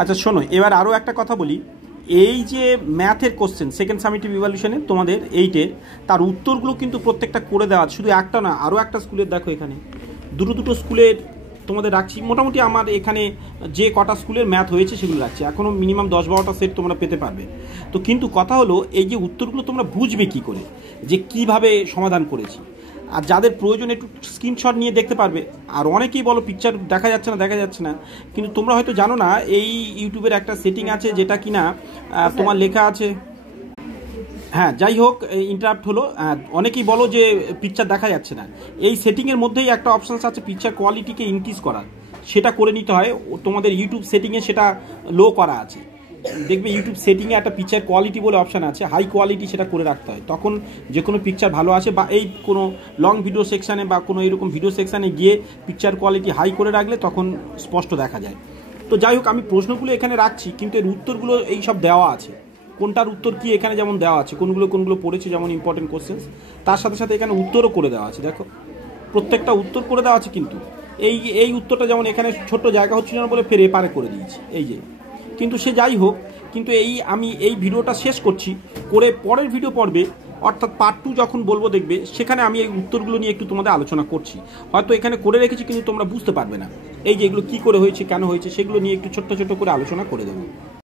আচ্ছা শোনো, এবার আরও একটা কথা বলি। এই যে ম্যাথের কোশ্চেন সেকেন্ড সামেটিভ ইভ্যালুয়েশনে তোমাদের 8-এর, তার উত্তরগুলো কিন্তু প্রত্যেকটা করে দেওয়া, শুধু একটা না, আরও একটা স্কুলের দেখো এখানে দুটো স্কুলের তোমাদের রাখছি। মোটামুটি আমার এখানে যে কটা স্কুলের ম্যাথ হয়েছে সেগুলো রাখছি, এখনও মিনিমাম 10-12টা সেট তোমরা পেতে পারবে। তো কিন্তু কথা হলো, এই যে উত্তরগুলো তোমরা বুঝবে কী করে যে কিভাবে সমাধান করেছি। আর যাদের প্রয়োজন একটু স্ক্রিনশট নিয়ে দেখতে পারবে। আর অনেকেই বলো পিকচার দেখা যাচ্ছে না, কিন্তু তোমরা হয়তো জানো না এই ইউটিউবের একটা সেটিং আছে যেটা কিনা তোমার লেখা আছে। হ্যাঁ, যাই হোক, ইন্টারাপ্ট হলো। অনেকেই বলো যে পিকচার দেখা যাচ্ছে না। এই সেটিংয়ের মধ্যেই একটা অপশানস আছে পিকচার কোয়ালিটিকে ইনক্রিজ করার, সেটা করে নিতে হয়। তোমাদের ইউটিউব সেটিংয়ে সেটা লো করা আছে, দেখবে ইউটিউব সেটিংয়ে একটা পিকচার কোয়ালিটি বলে অপশান আছে, হাই কোয়ালিটি সেটা করে রাখতে হয়, তখন যে কোনো পিকচার ভালো আসে। বা এই কোনো লং ভিডিও সেকশানে বা কোনো এরকম ভিডিও সেকশানে গিয়ে পিকচার কোয়ালিটি হাই করে রাখলে তখন স্পষ্ট দেখা যায়। তো যাই হোক, আমি প্রশ্নগুলো এখানে রাখছি, কিন্তু এর উত্তরগুলো এই সব দেওয়া আছে, কোনটার উত্তর কি এখানে যেমন দেওয়া আছে, কোনগুলো পড়েছে যেমন ইম্পর্টেন্ট কোশ্চেন্স, তার সাথে সাথে এখানে উত্তরও করে দেওয়া আছে। দেখো প্রত্যেকটা উত্তর করে দেওয়া আছে, কিন্তু এই উত্তরটা যেমন এখানে ছোট্ট জায়গা হচ্ছিল না বলে ফের এপারে করে দিয়েছি, এই যে। কিন্তু সে যাই হোক, কিন্তু আমি এই ভিডিওটা শেষ করছি, করে পরের ভিডিও পর্বে অর্থাৎ পার্ট 2 যখন বলবো দেখবে, সেখানে আমি এই উত্তরগুলো নিয়ে একটু তোমাদের আলোচনা করছি। হয়তো এখানে করে রেখেছি কিন্তু তোমরা বুঝতে পারবে না, এই যে এগুলো কী করে হয়েছে, কেন হয়েছে, সেগুলো নিয়ে একটু ছোট্ট করে আলোচনা করে দেবো।